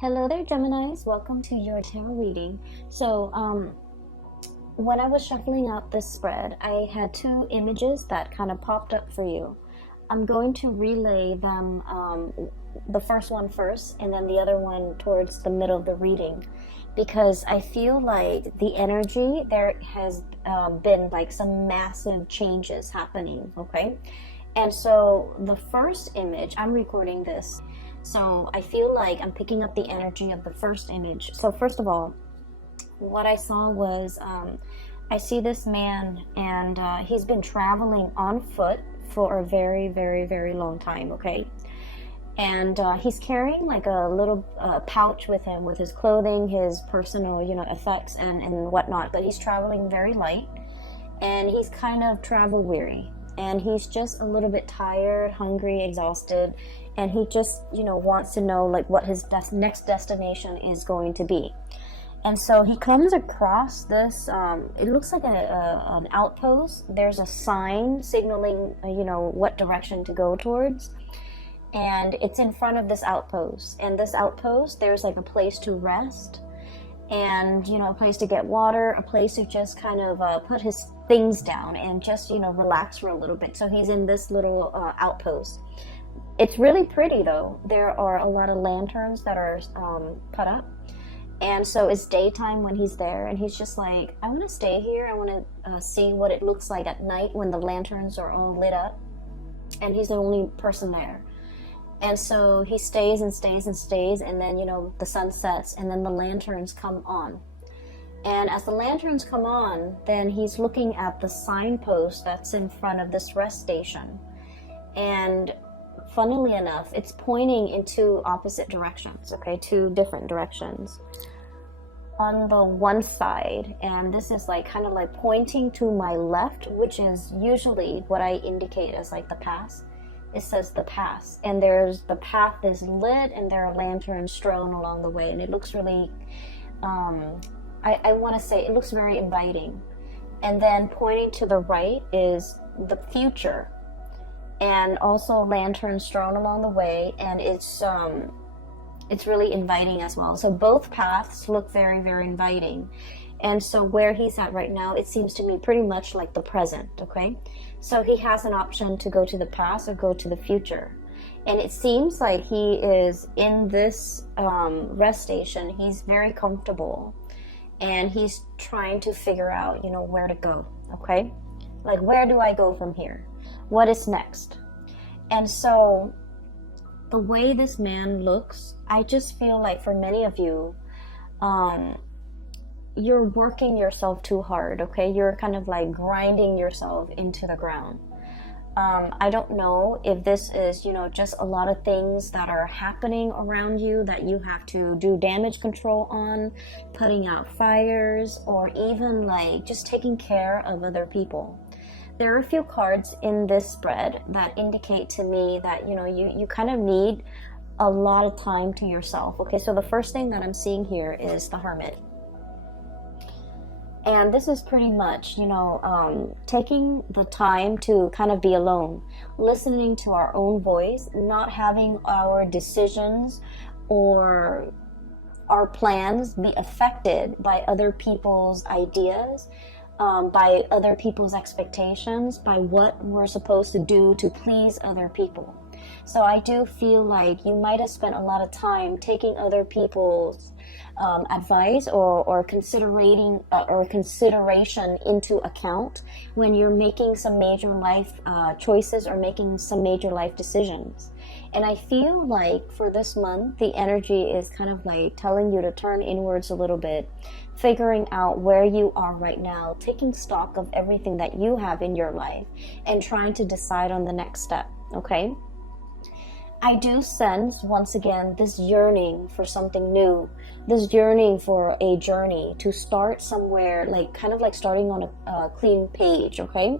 Hello there, Geminis. Welcome to your tarot reading. When I was shuffling out this spread, I had two images that kind of popped up for you. I'm going to relay them, the first one first, and then the other one towards the middle of the reading, because I feel like the energy there has been like some massive changes happening, okay? And so the first image, I'm recording this, so I feel like I'm picking up the energy of the first image. So first of all, what I saw was I see this man, and he's been traveling on foot for a very, very, very long time, okay? And he's carrying like a little pouch with him with his clothing, his personal, effects and whatnot. But he's traveling very light, and he's kind of travel weary. And he's just a little bit tired, hungry, exhausted, and he just, wants to know like what his next destination is going to be. And so he comes across this, it looks like an outpost. There's a sign signaling, what direction to go towards. And it's in front of this outpost. And this outpost, there's like a place to rest and, a place to get water, a place to just kind of put his things down and just, relax for a little bit. So he's in this little outpost. It's really pretty though. There are a lot of lanterns that are put up. And so it's daytime when he's there, and he's just like, I want to stay here. I want to see what it looks like at night when the lanterns are all lit up. And he's the only person there. And so he stays and stays and stays, and then, the sun sets, and then the lanterns come on. And as the lanterns come on, then he's looking at the signpost that's in front of this rest station. And funnily enough, it's pointing in two opposite directions, okay? Two different directions. On the one side, and this is like kind of like pointing to my left, which is usually what I indicate as like the past. It says the past, and there's the path is lit, and there are lanterns strewn along the way, and it looks really, I want to say it looks very inviting. And then pointing to the right is the future, and also lanterns strewn along the way, and it's really inviting as well. So both paths look very, very inviting. And so where he's at right now, it seems to me pretty much like the present, okay? So he has an option to go to the past or go to the future. And it seems like he is in this rest station. He's very comfortable. And he's trying to figure out, where to go, okay? Like, where do I go from here? What is next? And so the way this man looks, I just feel like for many of you, you're working yourself too hard, okay? You're kind of like grinding yourself into the ground. I don't know if this is, just a lot of things that are happening around you that you have to do damage control on, putting out fires, or even like just taking care of other people. There are a few cards in this spread that indicate to me that, you kind of need a lot of time to yourself. Okay, so the first thing that I'm seeing here is the Hermit. And this is pretty much, taking the time to kind of be alone, listening to our own voice, not having our decisions or our plans be affected by other people's ideas, by other people's expectations, by what we're supposed to do to please other people. So I do feel like you might have spent a lot of time taking other people's advice or considering or consideration into account when you're making some major life choices or making some major life decisions. And I feel like for this month, the energy is kind of like telling you to turn inwards a little bit, figuring out where you are right now, taking stock of everything that you have in your life, and trying to decide on the next step, okay? I do sense, once again, this yearning for something new, this yearning for a journey to start somewhere, like kind of like starting on a clean page, okay?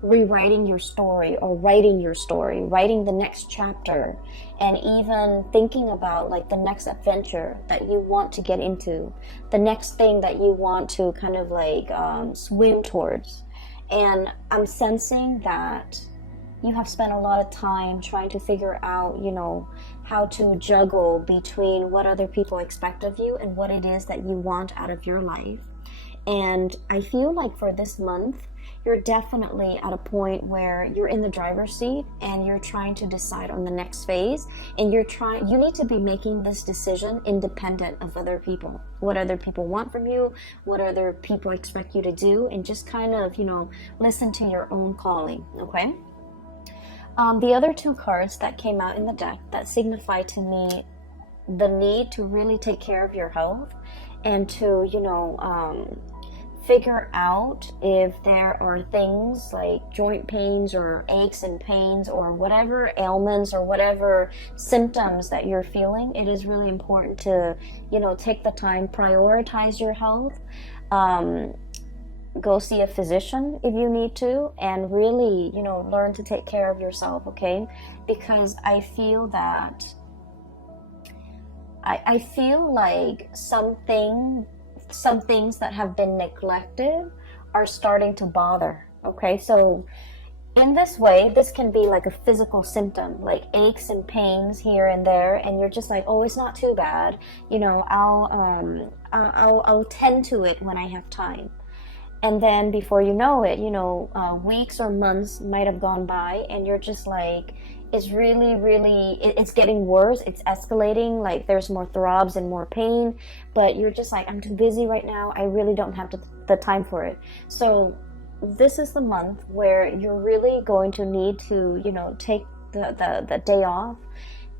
Rewriting your story or writing your story, writing the next chapter, and even thinking about like the next adventure that you want to get into, the next thing that you want to kind of like swim towards. And I'm sensing that you have spent a lot of time trying to figure out, you know, how to juggle between what other people expect of you and what it is that you want out of your life. And I feel like for this month, you're definitely at a point where you're in the driver's seat and you're trying to decide on the next phase, and you need to be making this decision independent of other people, what other people want from you, what other people expect you to do, and just kind of, you know, listen to your own calling. Okay. The other two cards that came out in the deck that signify to me the need to really take care of your health and to, you know, figure out if there are things like joint pains or aches and pains or whatever ailments or whatever symptoms that you're feeling. It is really important to, you know, take the time, prioritize your health, go see a physician if you need to, and really, you know, learn to take care of yourself, okay? Because I feel that I feel like some things that have been neglected are starting to bother. Okay, so in this way, this can be like a physical symptom, like aches and pains here and there, and you're just like, oh, it's not too bad, you know, I'll tend to it when I have time. And then before you know it, you know, weeks or months might have gone by, and you're just like, it's it's getting worse, it's escalating, like there's more throbs and more pain, but you're just like, I'm too busy right now, I really don't have the time for it. So this is the month where you're really going to need to, you know, take the day off,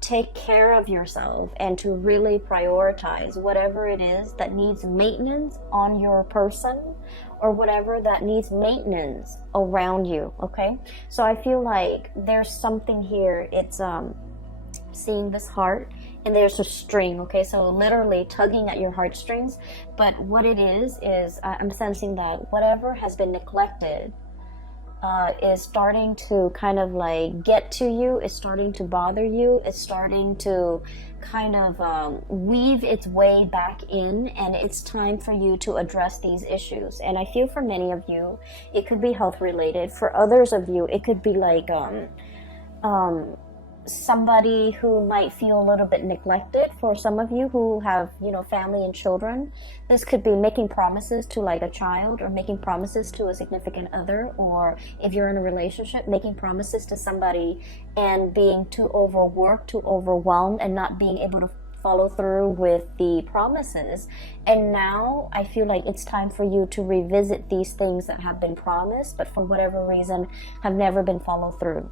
take care of yourself, and to really prioritize whatever it is that needs maintenance on your person or whatever that needs maintenance around you. Okay, so I feel like there's something here. It's seeing this heart, and there's a string. Okay, so literally tugging at your heartstrings, but what it is I'm sensing that whatever has been neglected is starting to kind of like get to you, it's starting to bother you, it's starting to kind of weave its way back in, and it's time for you to address these issues. And I feel for many of you, it could be health related. For others of you, it could be like somebody who might feel a little bit neglected. For some of you who have, you know, family and children, this could be making promises to like a child, or making promises to a significant other, or if you're in a relationship, making promises to somebody and being too overworked, too overwhelmed, and not being able to follow through with the promises. And now I feel like it's time for you to revisit these things that have been promised, but for whatever reason have never been followed through.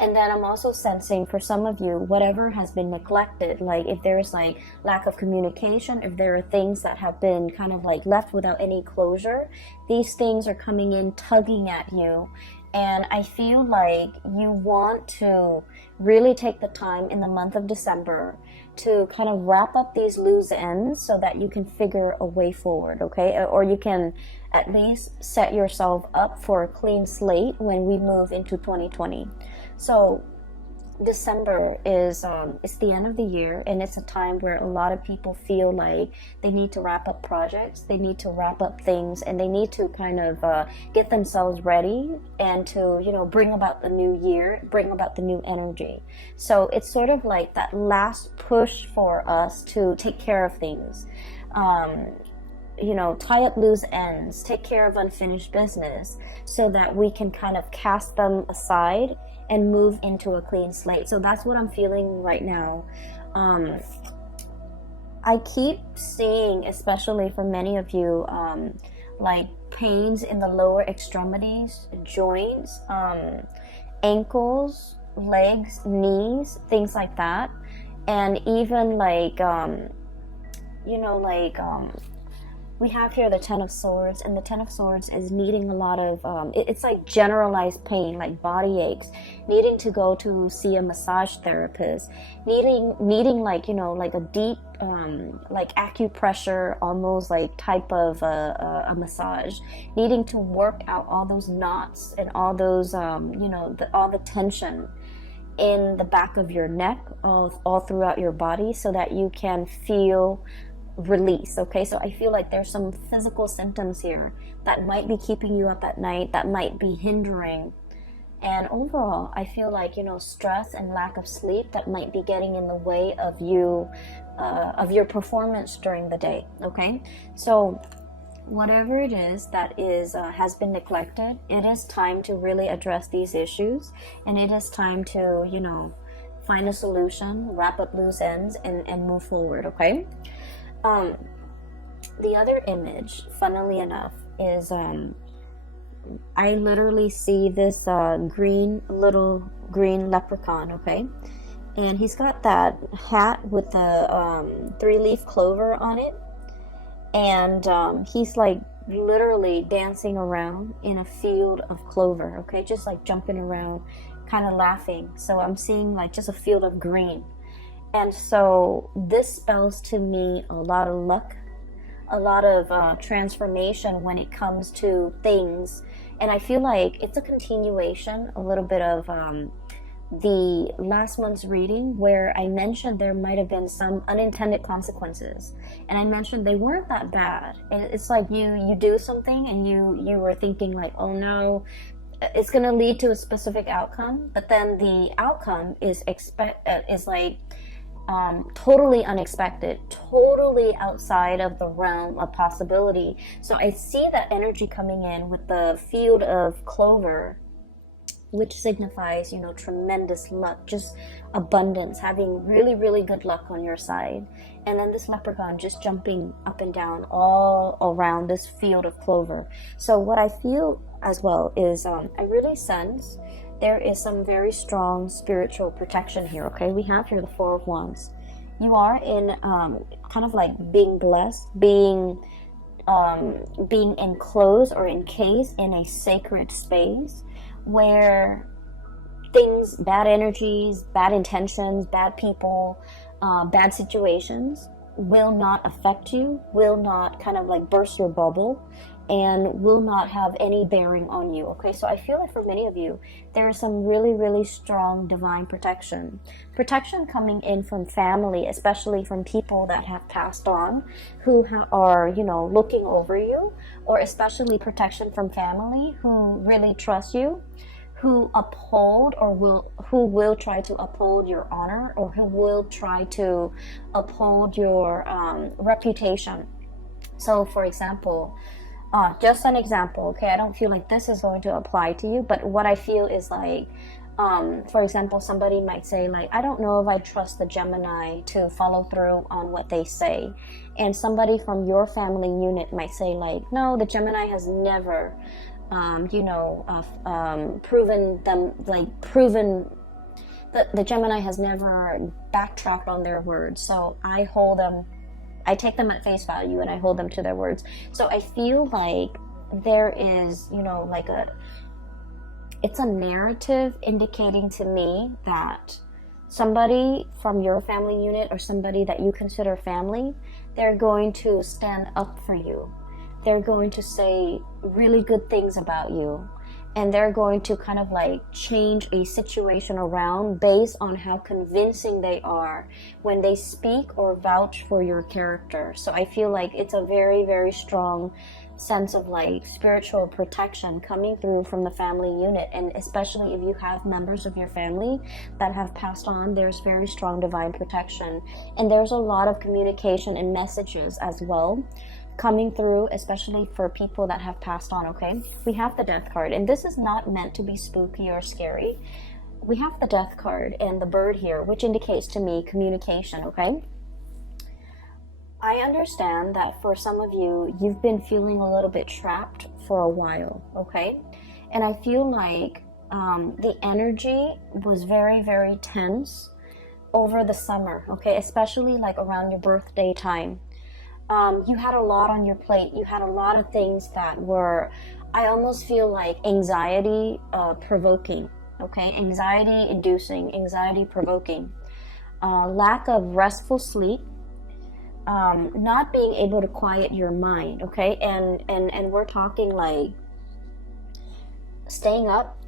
And then I'm also sensing for some of you, whatever has been neglected, like if there's like lack of communication, if there are things that have been kind of like left without any closure, these things are coming in, tugging at you. And I feel like you want to really take the time in the month of December to kind of wrap up these loose ends so that you can figure a way forward, okay? Or you can at least set yourself up for a clean slate when we move into 2020. So December is it's the end of the year, and it's a time where a lot of people feel like they need to wrap up projects, they need to wrap up things, and they need to kind of get themselves ready and to, you know, bring about the new year, bring about the new energy. So it's sort of like that last push for us to take care of things. You know, tie up loose ends, take care of unfinished business so that we can kind of cast them aside and move into a clean slate. So that's what I'm feeling right now. I keep seeing, especially for many of you, like pains in the lower extremities, joints, ankles, legs, knees, things like that. And even like, you know, like, we have here the Ten of Swords, and the Ten of Swords is needing a lot of, it's like generalized pain, like body aches, needing to go to see a massage therapist, needing like, you know, like a deep, like acupressure, almost like type of a massage, needing to work out all those knots and all those, you know, all the tension in the back of your neck, all throughout your body, so that you can feel release. Okay, so I feel like there's some physical symptoms here that might be keeping you up at night, that might be hindering And overall, I feel like, you know, stress and lack of sleep that might be getting in the way of you, of your performance during the day. Okay, so whatever it is that is has been neglected, it is time to really address these issues, and it is time to, you know, find a solution, wrap up loose ends, and move forward. Okay. The other image, funnily enough, is I literally see this little green leprechaun. Okay, and he's got that hat with the 3-leaf clover on it, and he's like literally dancing around in a field of clover. Okay, just like jumping around, kind of laughing. So I'm seeing like just a field of green, and so this spells to me a lot of luck, a lot of transformation when it comes to things. And I feel like it's a continuation a little bit of the last month's reading, where I mentioned there might have been some unintended consequences, and I mentioned they weren't that bad. It's like you do something and you were thinking like, oh no, it's going to lead to a specific outcome, but then the outcome is like totally unexpected, totally outside of the realm of possibility. So I see that energy coming in with the field of clover, which signifies, you know, tremendous luck, just abundance, having really, really good luck on your side. And then this leprechaun just jumping up and down all around this field of clover. So what I feel as well is I really sense there is some very strong spiritual protection here. Okay, we have here the 4 of Wands. You are in kind of like being blessed, being enclosed or encased in a sacred space where things, bad energies, bad intentions, bad people, bad situations will not affect you, will not kind of like burst your bubble, and will not have any bearing on you. Okay, so I feel like for many of you, there is some really, really strong divine protection. Protection coming in from family, especially from people that have passed on, who are, you know, looking over you, or especially protection from family who really trust you, who uphold who will try to uphold your honor, or who will try to uphold your reputation. So for example, just an example, okay, I don't feel like this is going to apply to you, but what I feel is like, for example, somebody might say like, I don't know if I trust the Gemini to follow through on what they say. And somebody from your family unit might say like, no, the Gemini has never, proven that the Gemini has never backtracked on their words. So I take them at face value and I hold them to their words. So I feel like there is, you know, like it's a narrative indicating to me that somebody from your family unit or somebody that you consider family, they're going to stand up for you. They're going to say really good things about you. And they're going to kind of like change a situation around based on how convincing they are when they speak or vouch for your character. So I feel like it's a very, very strong sense of like spiritual protection coming through from the family unit. And especially if you have members of your family that have passed on, there's very strong divine protection. And there's a lot of communication and messages as well coming through, especially for people that have passed on. Okay, we have the Death card, and this is not meant to be spooky or scary. We have the Death card and the bird here, which indicates to me communication. Okay, I understand that for some of you, you've been feeling a little bit trapped for a while. Okay, and I feel like the energy was very, very tense over the summer. Okay, especially like around your birthday time. You had a lot on your plate. You had a lot of things that were, I almost feel like anxiety provoking, okay? Anxiety inducing, anxiety provoking. Lack of restful sleep, not being able to quiet your mind, okay? And we're talking like staying up,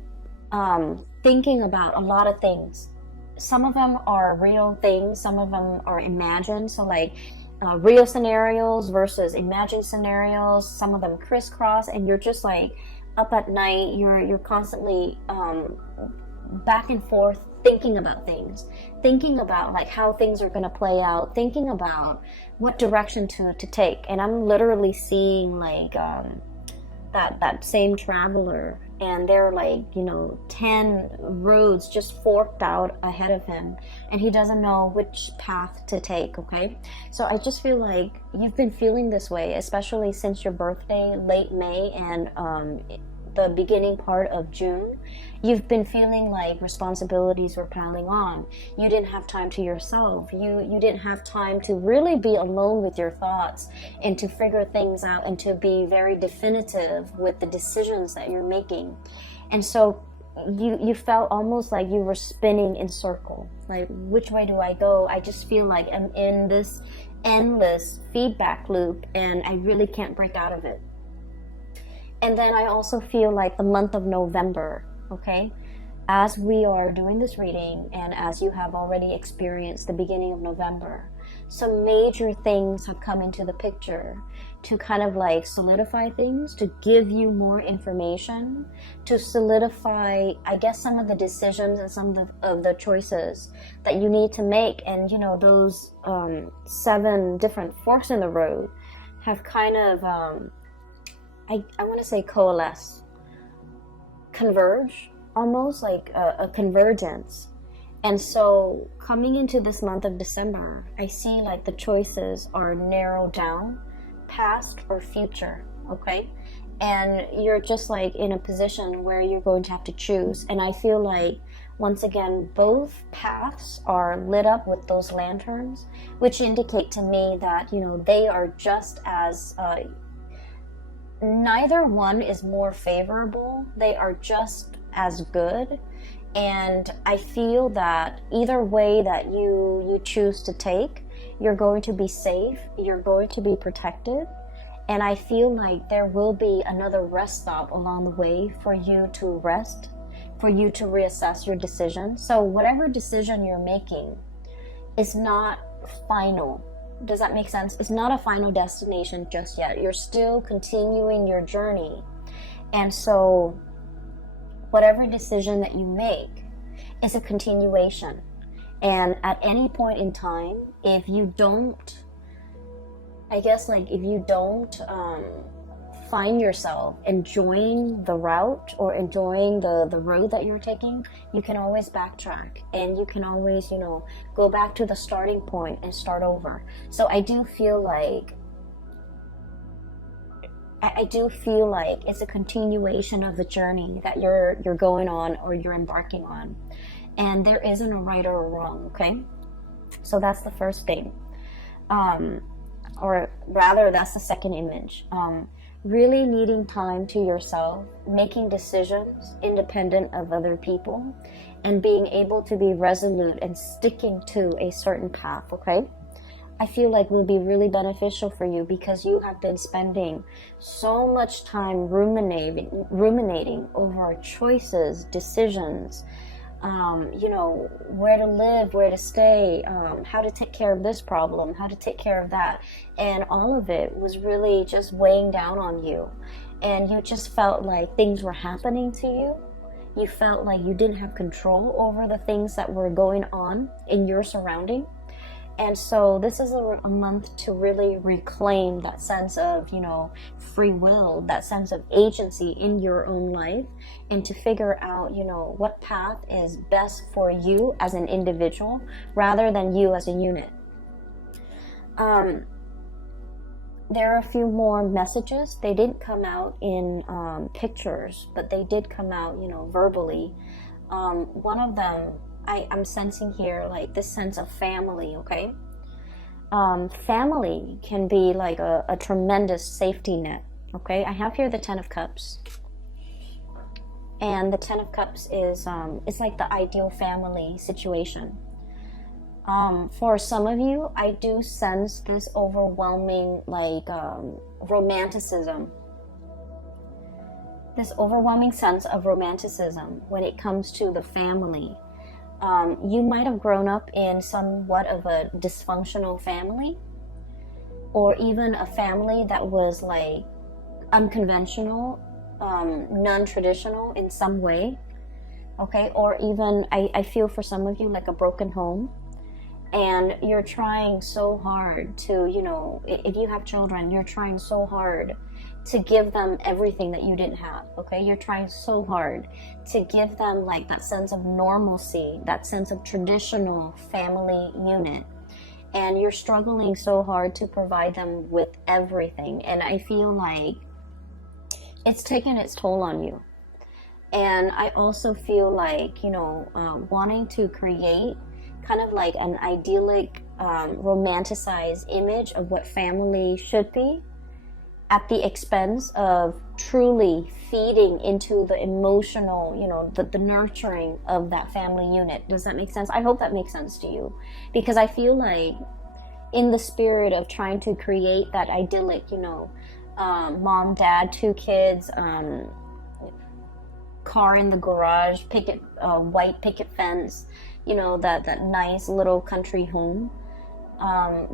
thinking about a lot of things. Some of them are real things, some of them are imagined. So like, real scenarios versus imagined scenarios, some of them crisscross, and you're just like up at night, you're constantly back and forth thinking about things, thinking about like how things are going to play out, thinking about what direction to take. And I'm literally seeing like that same traveler, and there are like, you know, 10 roads just forked out ahead of him, and he doesn't know which path to take. Okay, so I just feel like you've been feeling this way, especially since your birthday, late May, and the beginning part of June. You've been feeling like responsibilities were piling on. You didn't have time to yourself. You didn't have time to really be alone with your thoughts and to figure things out and to be very definitive with the decisions that you're making. And so you felt almost like you were spinning in circle. Like, which way do I go? I just feel like I'm in this endless feedback loop and I really can't break out of it. And then I also feel like the month of November, okay, as we are doing this reading and as you have already experienced the beginning of November, some major things have come into the picture to kind of like solidify things, to give you more information, to solidify, I guess, some of the decisions and some of the choices that you need to make. And, you know, those 7 different forks in the road have kind of... I want to say coalesce, converge, almost like a convergence. And so coming into this month of December, I see like the choices are narrowed down, past or future, okay? And you're just like in a position where you're going to have to choose. And I feel like, once again, both paths are lit up with those lanterns, which indicate to me that, you know, they are just as... neither one is more favorable. They are just as good. And I feel that either way that you choose to take, you're going to be safe, you're going to be protected. And I feel like there will be another rest stop along the way for you to rest, for you to reassess your decision. So whatever decision you're making is not final. Does that make sense? It's not a final destination just yet. You're still continuing your journey. And so whatever decision that you make is a continuation. And at any point in time, if you don't, I guess, like, if you don't find yourself enjoying the route or enjoying the road that you're taking, you can always backtrack and you can always, you know, go back to the starting point and start over. So I do feel like it's a continuation of the journey that you're going on or you're embarking on. And there isn't a right or a wrong, okay? So that's the first thing. Or rather, that's the second image. Really needing time to yourself, making decisions independent of other people, and being able to be resolute and sticking to a certain path, okay? I feel like will be really beneficial for you because you have been spending so much time ruminating over choices, decisions, you know, where to live, where to stay, how to take care of this problem, how to take care of that. And all of it was really just weighing down on you. And you just felt like things were happening to you. You felt like you didn't have control over the things that were going on in your surrounding. And so this is a month to really reclaim that sense of, you know, free will, that sense of agency in your own life, and to figure out, you know, what path is best for you as an individual rather than you as a unit. There are a few more messages. They didn't come out in pictures, but they did come out, you know, verbally. One of them, I'm sensing here like this sense of family, okay? Family can be like a tremendous safety net, okay? I have here the 10 of Cups. And the 10 of Cups is, it's like the ideal family situation. For some of you, I do sense this overwhelming, like, romanticism. This overwhelming sense of romanticism when it comes to the family. You might have grown up in somewhat of a dysfunctional family, or even a family that was like unconventional, non-traditional in some way, okay? Or even, I feel for some of you like a broken home, and you're trying so hard to, you know, if you have children, you're trying so hard to give them everything that you didn't have, okay? You're trying so hard to give them like that sense of normalcy, that sense of traditional family unit. And you're struggling so hard to provide them with everything. And I feel like it's taken its toll on you. And I also feel like, you know, wanting to create kind of like an idyllic, romanticized image of what family should be at the expense of truly feeding into the emotional, you know, the nurturing of that family unit. Does that make sense? I hope that makes sense to you, because I feel like in the spirit of trying to create that idyllic, you know, mom, dad, 2 kids, car in the garage, white picket fence, you know, that nice little country home.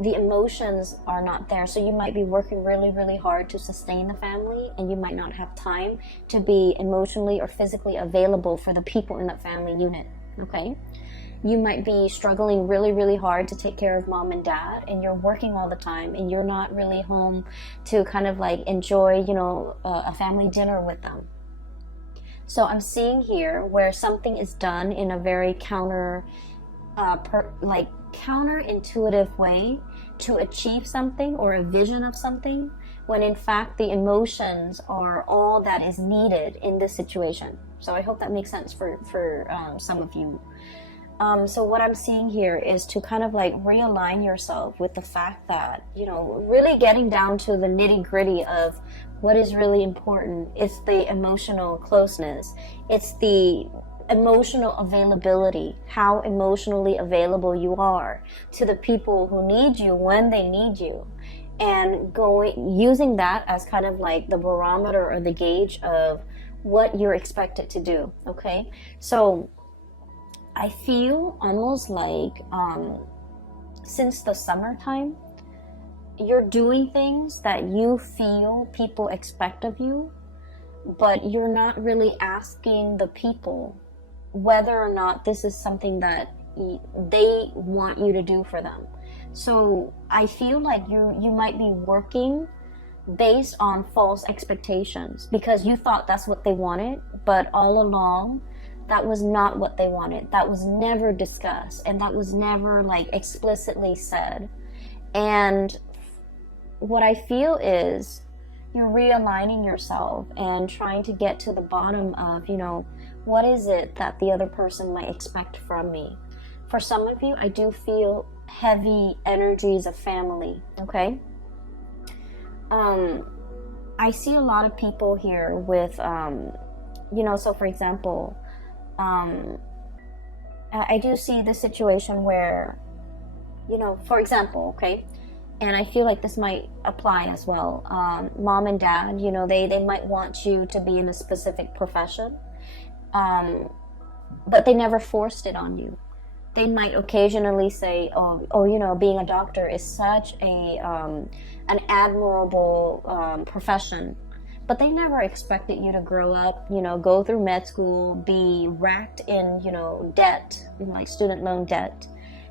The emotions are not there. So you might be working really, really hard to sustain the family, and you might not have time to be emotionally or physically available for the people in that family unit, okay? You might be struggling really, really hard to take care of mom and dad, and you're working all the time, and you're not really home to kind of like enjoy, you know, a family dinner with them. So I'm seeing here where something is done in a very counterintuitive way to achieve something or a vision of something, when in fact the emotions are all that is needed in this situation. So I hope that makes sense for some of you. So what I'm seeing here is to kind of like realign yourself with the fact that, you know, really getting down to the nitty-gritty of what is really important. It's the emotional closeness. It's the emotional availability, how emotionally available you are to the people who need you when they need you, and using that as kind of like the barometer or the gauge of what you're expected to do, okay? So I feel almost like since the summertime, you're doing things that you feel people expect of you, but you're not really asking the people whether or not this is something that they want you to do for them. So I feel like you might be working based on false expectations because you thought that's what they wanted, but all along that was not what they wanted. That was never discussed, and that was never like explicitly said. And what I feel is you're realigning yourself and trying to get to the bottom of, you know, what is it that the other person might expect from me? For some of you, I do feel heavy energies of family, okay? I see a lot of people here with, you know, so for example, I do see this situation where, you know, for example, okay, and I feel like this might apply as well. Mom and dad, you know, they might want you to be in a specific profession, but they never forced it on you. They might occasionally say, oh, you know, being a doctor is such an admirable profession, but they never expected you to grow up, you know, go through med school, be racked in, you know, debt, like student loan debt,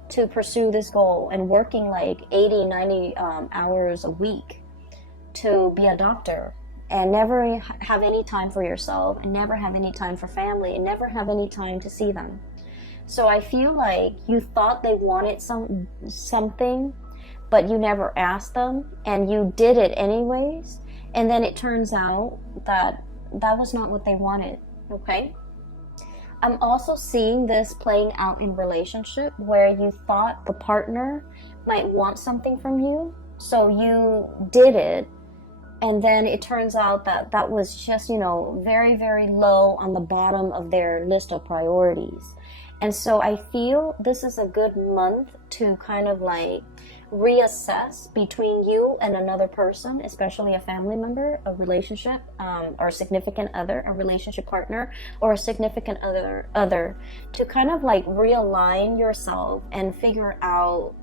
to pursue this goal, and working like 80, 90 hours a week to be a doctor, and never have any time for yourself, and never have any time for family, and never have any time to see them. So I feel like you thought they wanted something, but you never asked them, and you did it anyways, and then it turns out that that was not what they wanted, okay? I'm also seeing this playing out in relationship where you thought the partner might want something from you, so you did it, and then it turns out that that was just, you know, very, very low on the bottom of their list of priorities. And so I feel this is a good month to kind of like reassess between you and another person, especially a family member, a relationship, or a significant other, a relationship partner, or a significant other, to kind of like realign yourself and figure out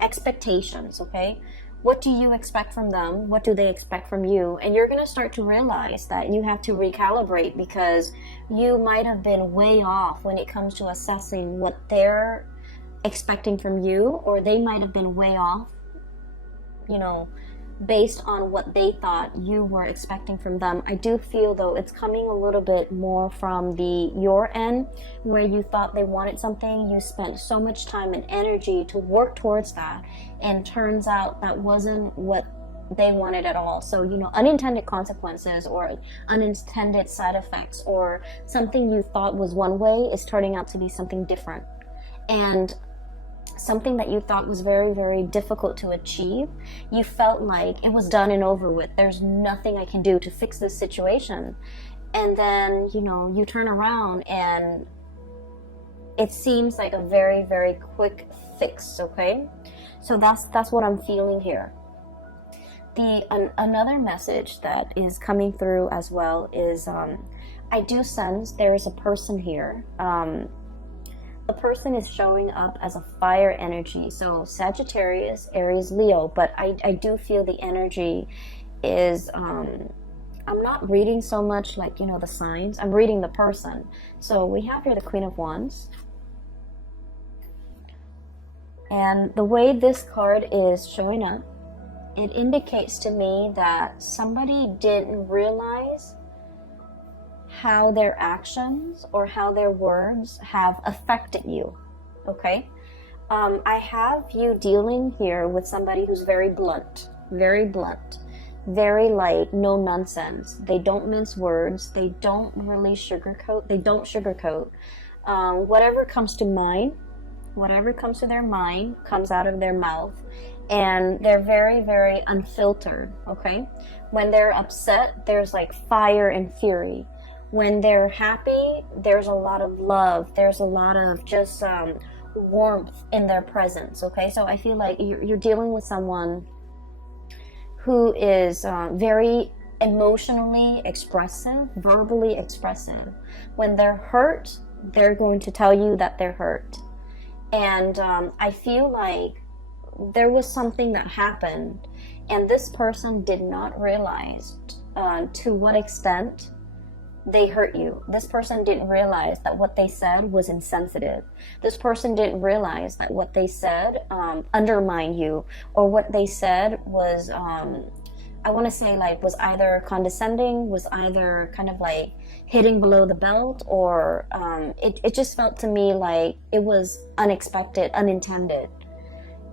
expectations, okay? What do you expect from them? What do they expect from you? And you're going to start to realize that you have to recalibrate, because you might have been way off when it comes to assessing what they're expecting from you, or they might have been way off, you know, based on what they thought you were expecting from them. I do feel though it's coming a little bit more from your end, where you thought they wanted something, you spent so much time and energy to work towards that, and turns out that wasn't what they wanted at all. So, you know, unintended consequences or unintended side effects, or something you thought was one way is turning out to be something different. And something that you thought was very, very difficult to achieve, you felt like it was done and over with. There's nothing I can do to fix this situation. And then, you know, you turn around and it seems like a very, very quick fix, okay? So that's what I'm feeling here. Another message that is coming through as well is I do sense there is a person here. The person is showing up as a fire energy, so Sagittarius, Aries, Leo, but I do feel the energy is, I'm not reading so much like, you know, the signs, I'm reading the person. So we have here the Queen of Wands. And the way this card is showing up, it indicates to me that somebody didn't realize how their actions or how their words have affected you, okay? I have you dealing here with somebody who's very blunt, very like no nonsense. They don't mince words. They don't really sugarcoat. Whatever comes to mind, whatever comes to their mind comes out of their mouth, and they're very, very unfiltered, okay? When they're upset, there's like fire and fury. When they're happy, there's a lot of love. There's a lot of just warmth in their presence, okay? So I feel like you're dealing with someone who is very emotionally expressive, verbally expressive. When they're hurt, they're going to tell you that they're hurt. And I feel like there was something that happened, and this person did not realize to what extent they hurt you. This person didn't realize that what they said was insensitive. This person didn't realize that what they said undermined you, or what they said was, I want to say, like, was either condescending, was either kind of like hitting below the belt, or it just felt to me like it was unexpected, unintended.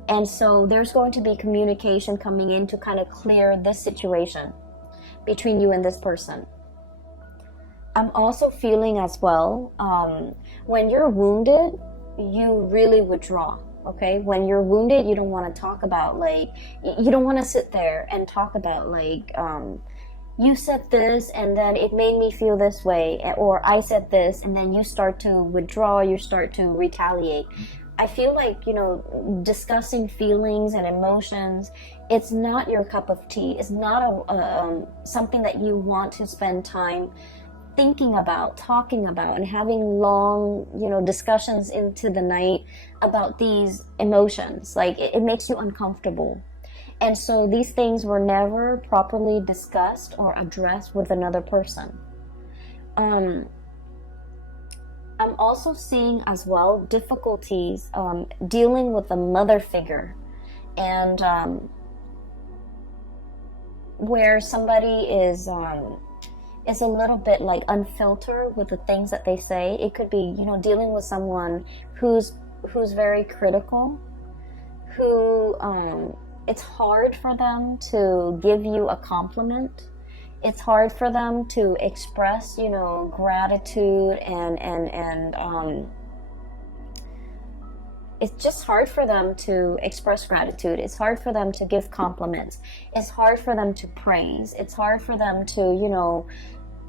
And so there's going to be communication coming in to kind of clear this situation between you and this person. I'm also feeling as well, when you're wounded, you really withdraw, okay? When you're wounded, you don't want to talk about, like, you don't want to sit there and talk about, like, you said this and then it made me feel this way, or I said this, and then you start to withdraw, you start to retaliate. I feel like, you know, discussing feelings and emotions, it's not your cup of tea. It's not something that you want to spend time thinking about, talking about, and having long, you know, discussions into the night about these emotions. Like, it makes you uncomfortable. And so these things were never properly discussed or addressed with another person. I'm also seeing as well difficulties dealing with a mother figure, and where somebody is a little bit like unfiltered with the things that they say. It could be, you know, dealing with someone who's very critical, who it's hard for them to give you a compliment. It's hard for them to express, you know, gratitude, and it's just hard for them to express gratitude. It's hard for them to give compliments. It's hard for them to praise. It's hard for them to, you know,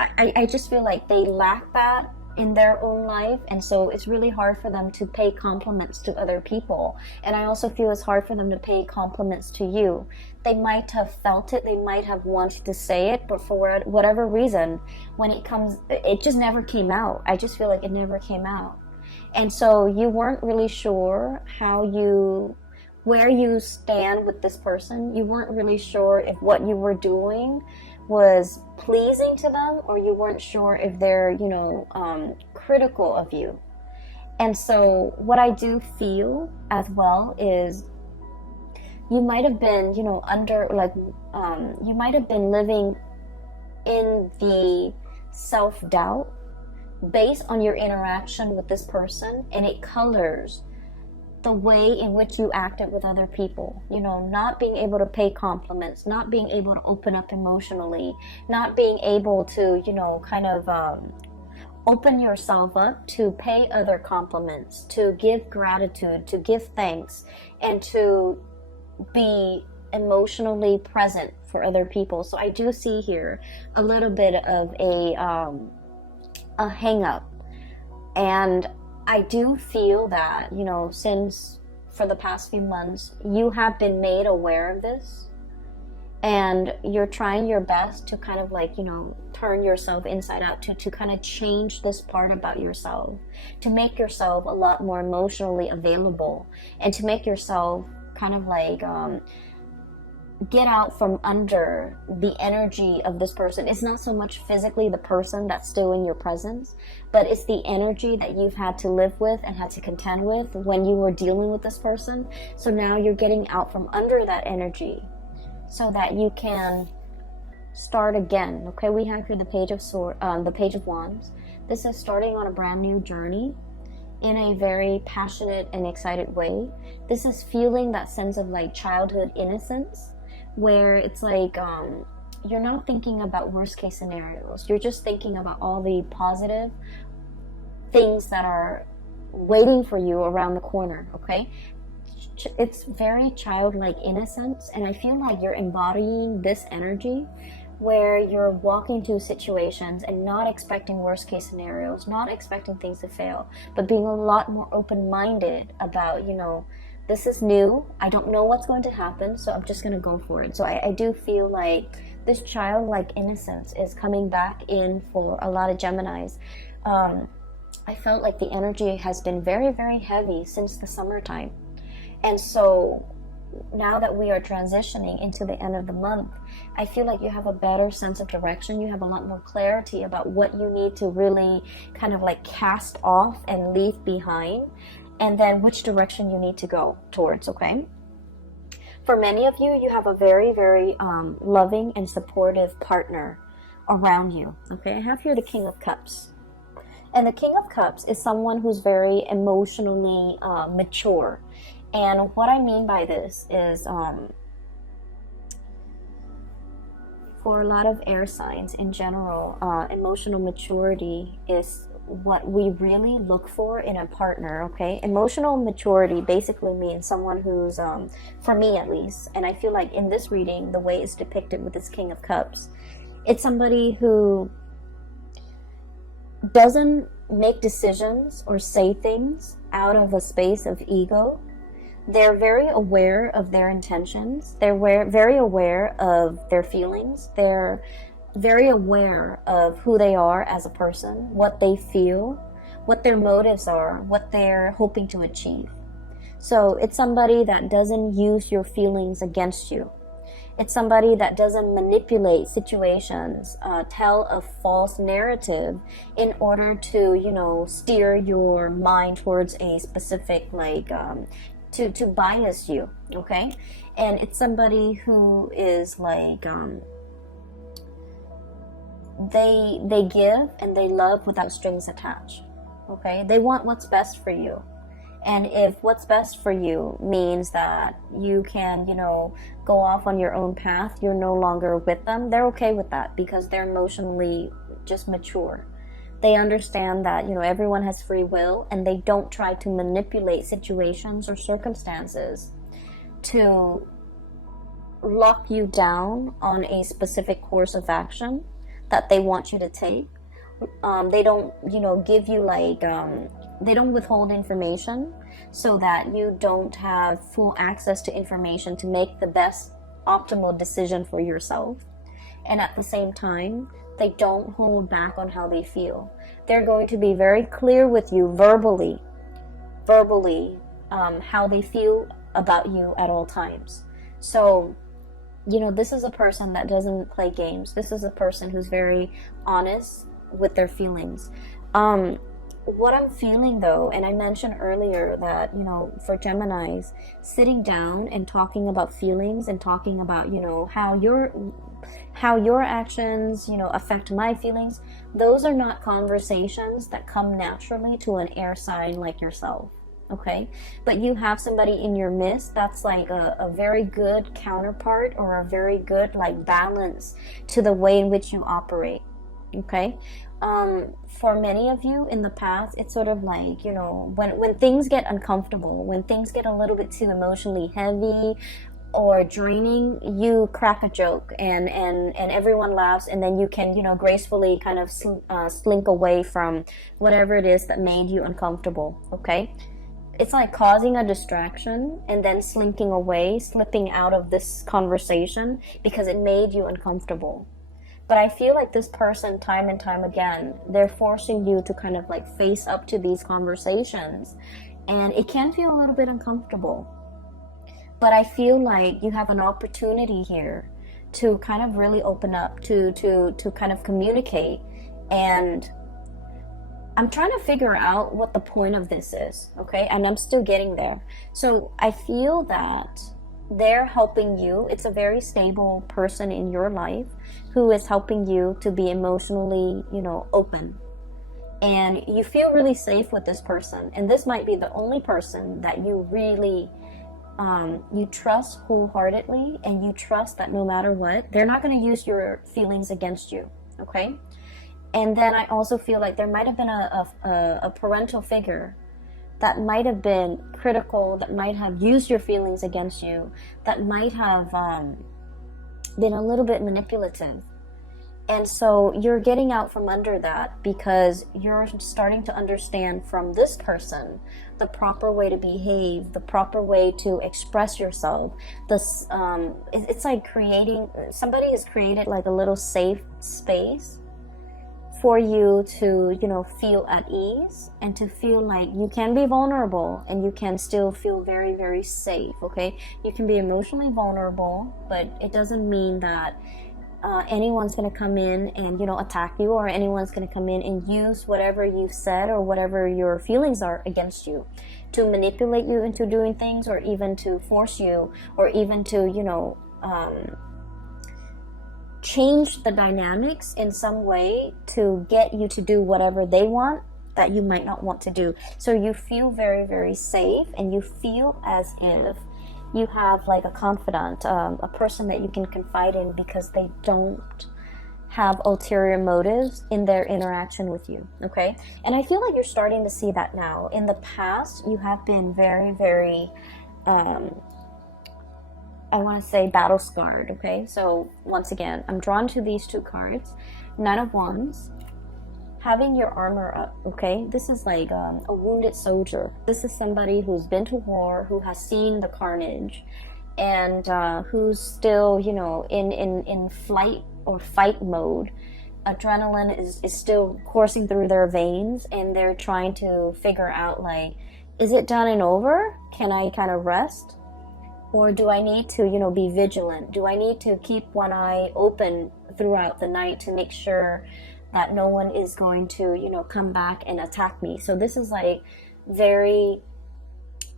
I just feel like they lack that in their own life, and so it's really hard for them to pay compliments to other people. And I also feel it's hard for them to pay compliments to you. They might have felt it, they might have wanted to say it, but for whatever reason, when it comes, it just never came out. I just feel like it never came out. And so you weren't really sure how you where you stand with this person. You weren't really sure if what you were doing was pleasing to them, or you weren't sure if they're, you know, critical of you. And so what I do feel as well is you might have been, you know, you might have been living in the self-doubt based on your interaction with this person, and it colors the way in which you acted with other people. You know, not being able to pay compliments, not being able to open up emotionally, not being able to, you know, kind of open yourself up to pay other compliments, to give gratitude, to give thanks, and to be emotionally present for other people. So I do see here a little bit of a hang up. And I do feel that, you know, since for the past few months, you have been made aware of this, and you're trying your best to kind of like, you know, turn yourself inside out to kind of change this part about yourself, to make yourself a lot more emotionally available, and to make yourself kind of like get out from under the energy of this person. It's not so much physically the person that's still in your presence, but it's the energy that you've had to live with and had to contend with when you were dealing with this person. So now you're getting out from under that energy so that you can start again. Okay, we have here the Page of Wands. This is starting on a brand new journey in a very passionate and excited way. This is feeling that sense of like childhood innocence, where it's like you're not thinking about worst case scenarios. You're just thinking about all the positive things that are waiting for you around the corner. Okay, it's very childlike innocence, and I feel like you're embodying this energy where you're walking through situations and not expecting worst case scenarios, not expecting things to fail, but being a lot more open-minded about, you know, this is new, I don't know what's going to happen, so I'm just going to go for it. So I do feel like this childlike innocence is coming back in for a lot of Geminis. I felt like the energy has been very, very heavy since the summertime. And so now that we are transitioning into the end of the month, I feel like you have a better sense of direction. You have a lot more clarity about what you need to really kind of like cast off and leave behind, and then which direction you need to go towards, okay? For many of you, you have a very, very loving and supportive partner around you, okay? I have here the King of Cups. And the King of Cups is someone who's very emotionally mature. And what I mean by this is for a lot of air signs in general, emotional maturity is what we really look for in a partner, okay? Emotional maturity basically means someone who's, for me at least, and I feel like in this reading, the way it's depicted with this King of Cups, it's somebody who doesn't make decisions or say things out of a space of ego. They're very aware of their intentions. They're very aware of their feelings. They're very aware of who they are as a person, what they feel, what their motives are, what they're hoping to achieve. So it's somebody that doesn't use your feelings against you. It's somebody that doesn't manipulate situations, tell a false narrative in order to, you know, steer your mind towards a specific, like, to bias you, okay? And it's somebody who is like, they give and they love without strings attached, okay? They want what's best for you. And if what's best for you means that you can, you know, go off on your own path, you're no longer with them, they're okay with that because they're emotionally just mature. They understand that, you know, everyone has free will, and they don't try to manipulate situations or circumstances to lock you down on a specific course of action that they want you to take. They don't, you know, give you like, they don't withhold information so that you don't have full access to information to make the best optimal decision for yourself. And at the same time, they don't hold back on how they feel. They're going to be very clear with you verbally, how they feel about you at all times. So, you know, this is a person that doesn't play games. This is a person who's very honest with their feelings. What I'm feeling though, and I mentioned earlier that, you know, for Geminis, sitting down and talking about feelings and talking about, you know, how your actions, you know, affect my feelings, those are not conversations that come naturally to an air sign like yourself. Okay, but you have somebody in your midst that's like a very good counterpart, or a very good like balance to the way in which you operate. Okay, for many of you in the past, it's sort of like, you know, when things get uncomfortable, when things get a little bit too emotionally heavy or draining, you crack a joke and everyone laughs, and then you can, you know, gracefully kind of slink away from whatever it is that made you uncomfortable. Okay, it's like causing a distraction and then slinking away, slipping out of this conversation because it made you uncomfortable. But I feel like this person, time and time again, they're forcing you to kind of like face up to these conversations, and it can feel a little bit uncomfortable. But I feel like you have an opportunity here to kind of really open up, to kind of communicate. And I'm trying to figure out what the point of this is, okay? And I'm still getting there. So I feel that they're helping you. It's a very stable person in your life who is helping you to be emotionally, you know, open. And you feel really safe with this person. And this might be the only person that you really, you trust wholeheartedly, and you trust that no matter what, they're not going to use your feelings against you, okay? And then I also feel like there might have been a parental figure that might have been critical, that might have used your feelings against you, that might have been a little bit manipulative. And so you're getting out from under that because you're starting to understand from this person the proper way to behave, the proper way to express yourself. This, it's like somebody has created like a little safe space for you to, you know, feel at ease and to feel like you can be vulnerable and you can still feel very, very safe, okay? You can be emotionally vulnerable, but it doesn't mean that anyone's going to come in and, you know, attack you, or anyone's going to come in and use whatever you've said or whatever your feelings are against you to manipulate you into doing things, or even to force you, or even to, you know, change the dynamics in some way to get you to do whatever they want that you might not want to do. So you feel very, very safe, and you feel as if you have like a confidant, a person that you can confide in, because they don't have ulterior motives in their interaction with you, okay? And I feel like you're starting to see that now. In the past, you have been very, very, I want to say battle scarred, okay? So once again, I'm drawn to these two cards. Nine of Wands, having your armor up, okay? This is like a wounded soldier. This is somebody who's been to war, who has seen the carnage, and who's still, you know, in flight or fight mode. Adrenaline is still coursing through their veins, and they're trying to figure out, like, is it done and over? Can I kind of rest? Or do I need to, you know, be vigilant? Do I need to keep one eye open throughout the night to make sure that no one is going to, you know, come back and attack me? So this is like very,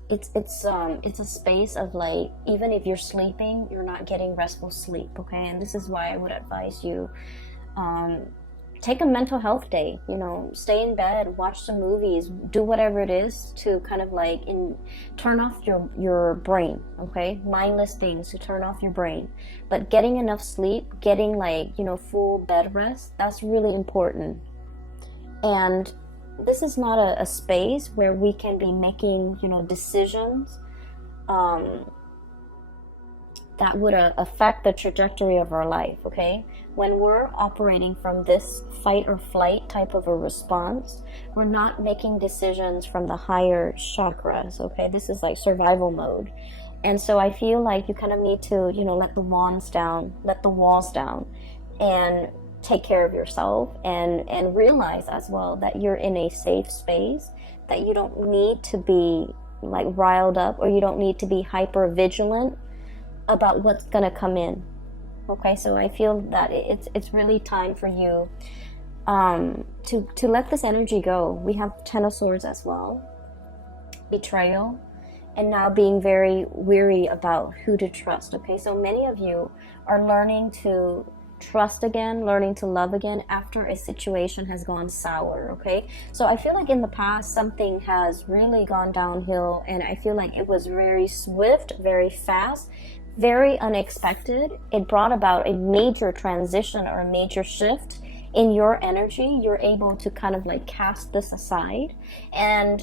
it's a space of like, even if you're sleeping, you're not getting restful sleep, okay? And this is why I would advise you, take a mental health day, you know, stay in bed, watch some movies, do whatever it is to kind of like turn off your brain, okay? Mindless things to turn off your brain. But getting enough sleep, getting like, you know, full bed rest, that's really important. And this is not a space where we can be making, you know, decisions that would affect the trajectory of our life, okay? When we're operating from this fight or flight type of a response, we're not making decisions from the higher chakras, okay? This is like survival mode. And so I feel like you kind of need to, you know, let the walls down, and take care of yourself, and realize as well that you're in a safe space, that you don't need to be, like riled up, or you don't need to be hyper vigilant about what's gonna come in. Okay, so I feel that it's really time for you to let this energy go. We have Ten of Swords as well, betrayal, and now being very weary about who to trust. Okay, so many of you are learning to trust again, learning to love again after a situation has gone sour. Okay, so I feel like in the past something has really gone downhill, and I feel like it was very swift, very fast, very unexpected. It brought about a major transition or a major shift in your energy. You're able to kind of like cast this aside, and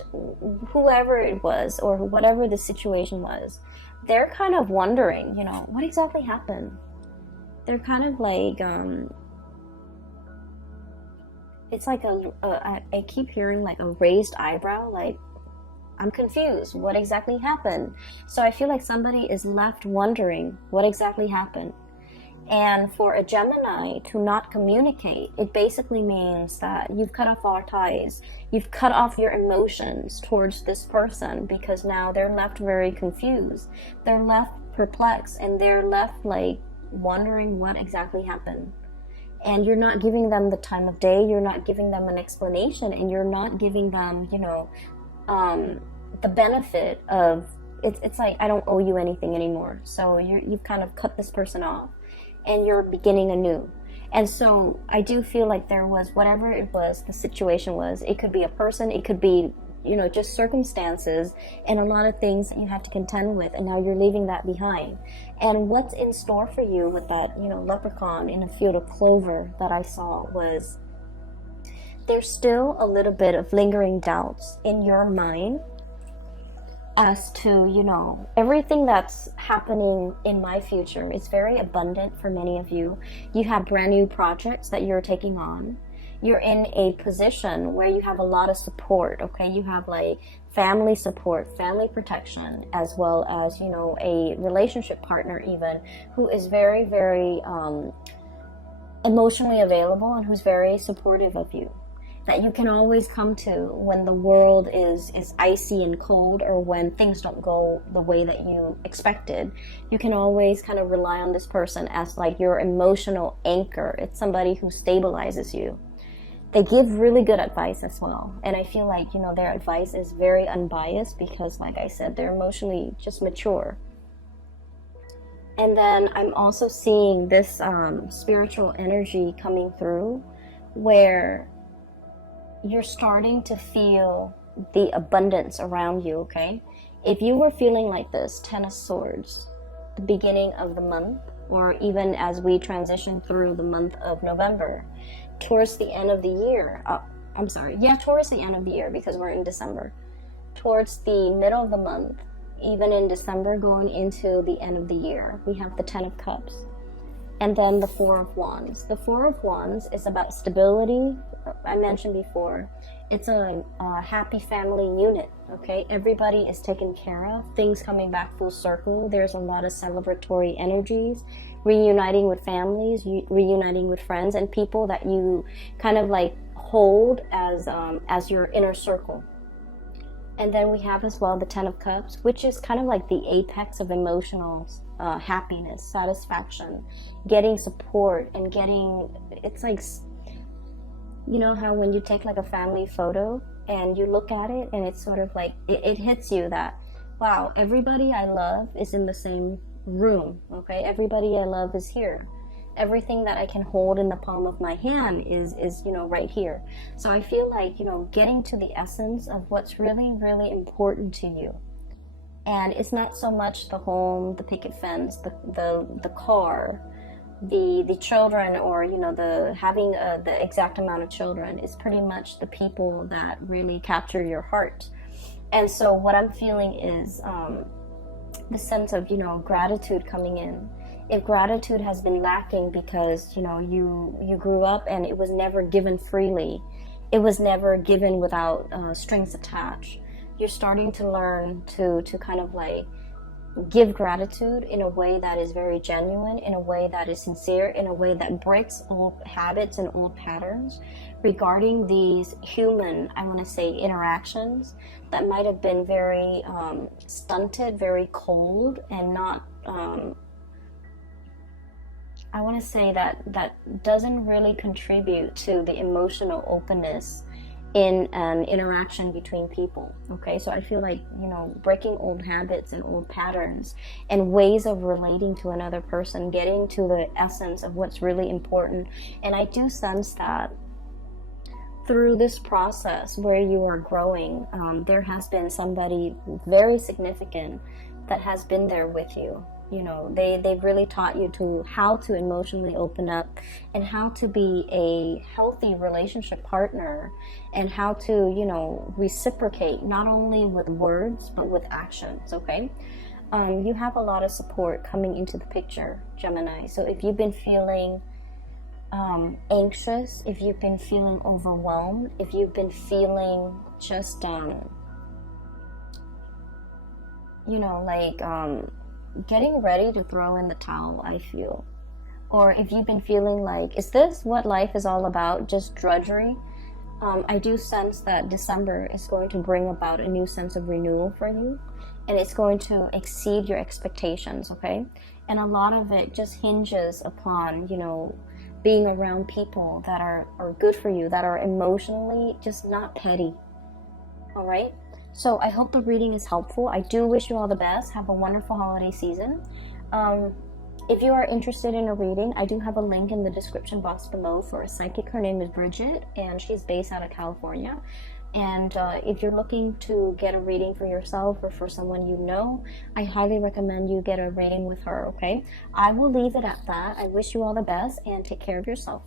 whoever it was or whatever the situation was, they're kind of wondering, you know, what exactly happened. They're kind of like it's like I keep hearing like a raised eyebrow, like, I'm confused, what exactly happened? So I feel like somebody is left wondering what exactly happened. And for a Gemini to not communicate, it basically means that you've cut off all ties. You've cut off your emotions towards this person, because now they're left very confused. They're left perplexed, and they're left like wondering what exactly happened. And you're not giving them the time of day, you're not giving them an explanation, and you're not giving them, you know, the benefit of it's like, I don't owe you anything anymore. So you've kind of cut this person off, and you're beginning anew. And so I do feel like there was, whatever it was, the situation was, it could be a person, it could be, you know, just circumstances and a lot of things that you had to contend with, and now you're leaving that behind. And what's in store for you with that, you know, leprechaun in a field of clover that I saw was, there's still a little bit of lingering doubts in your mind as to, you know, everything that's happening in my future is very abundant for many of you. You have brand new projects that you're taking on. You're in a position where you have a lot of support, okay? You have like family support, family protection, as well as, you know, a relationship partner even, who is very, very emotionally available and who's very supportive of you, that you can always come to when the world is icy and cold, or when things don't go the way that you expected. You can always kind of rely on this person as like your emotional anchor. It's somebody who stabilizes you. They give really good advice as well. And I feel like, you know, their advice is very unbiased because, like I said, they're emotionally just mature. And then I'm also seeing this spiritual energy coming through where you're starting to feel the abundance around you, okay? If you were feeling like this, Ten of Swords, the beginning of the month, or even as we transition through the month of November, towards the end of the year, towards the end of the year, because we're in December, towards the middle of the month, even in December, going into the end of the year, we have the Ten of Cups. And then the Four of Wands. The Four of Wands is about stability. I mentioned before, it's a happy family unit, okay? Everybody is taken care of, things coming back full circle. There's a lot of celebratory energies, reuniting with families, reuniting with friends and people that you kind of like hold as your inner circle. And then we have as well the Ten of Cups, which is kind of like the apex of emotional happiness, satisfaction, getting support, and getting, it's like, you know how when you take like a family photo and you look at it and it's sort of like, it hits you that, wow, everybody I love is in the same room, okay? Everybody I love is here. Everything that I can hold in the palm of my hand is, you know, right here. So I feel like, you know, getting to the essence of what's really, really important to you. And it's not so much the home, the picket fence, the car, the children, or, you know, the having the exact amount of children. Is pretty much the people that really capture your heart. And so what I'm feeling is the sense of, you know, gratitude coming in. If gratitude has been lacking because, you know, you grew up and it was never given freely, it was never given without strings attached, you're starting to learn to kind of like give gratitude in a way that is very genuine, in a way that is sincere, in a way that breaks old habits and old patterns regarding these human, I want to say, interactions that might have been very stunted, very cold, and not, I want to say that doesn't really contribute to the emotional openness in an interaction between people. Okay, so I feel like, you know, breaking old habits and old patterns and ways of relating to another person, getting to the essence of what's really important. And I do sense that through this process where you are growing, there has been somebody very significant that has been there with you. You know, they've really taught you to how to emotionally open up and how to be a healthy relationship partner, and how to, you know, reciprocate not only with words but with actions. Okay, you have a lot of support coming into the picture, Gemini. So if you've been feeling anxious, if you've been feeling overwhelmed, if you've been feeling just you know, like getting ready to throw in the towel, I feel. Or if you've been feeling like, is this what life is all about, just drudgery? I do sense that December is going to bring about a new sense of renewal for you, and it's going to exceed your expectations, okay? And a lot of it just hinges upon, you know, being around people that are good for you, that are emotionally just not petty, all right? So I hope the reading is helpful. I do wish you all the best. Have a wonderful holiday season. If you are interested in a reading, I do have a link in the description box below for a psychic. Her name is Bridget, and she's based out of California. And if you're looking to get a reading for yourself or for someone you know, I highly recommend you get a reading with her, okay? I will leave it at that. I wish you all the best, and take care of yourself.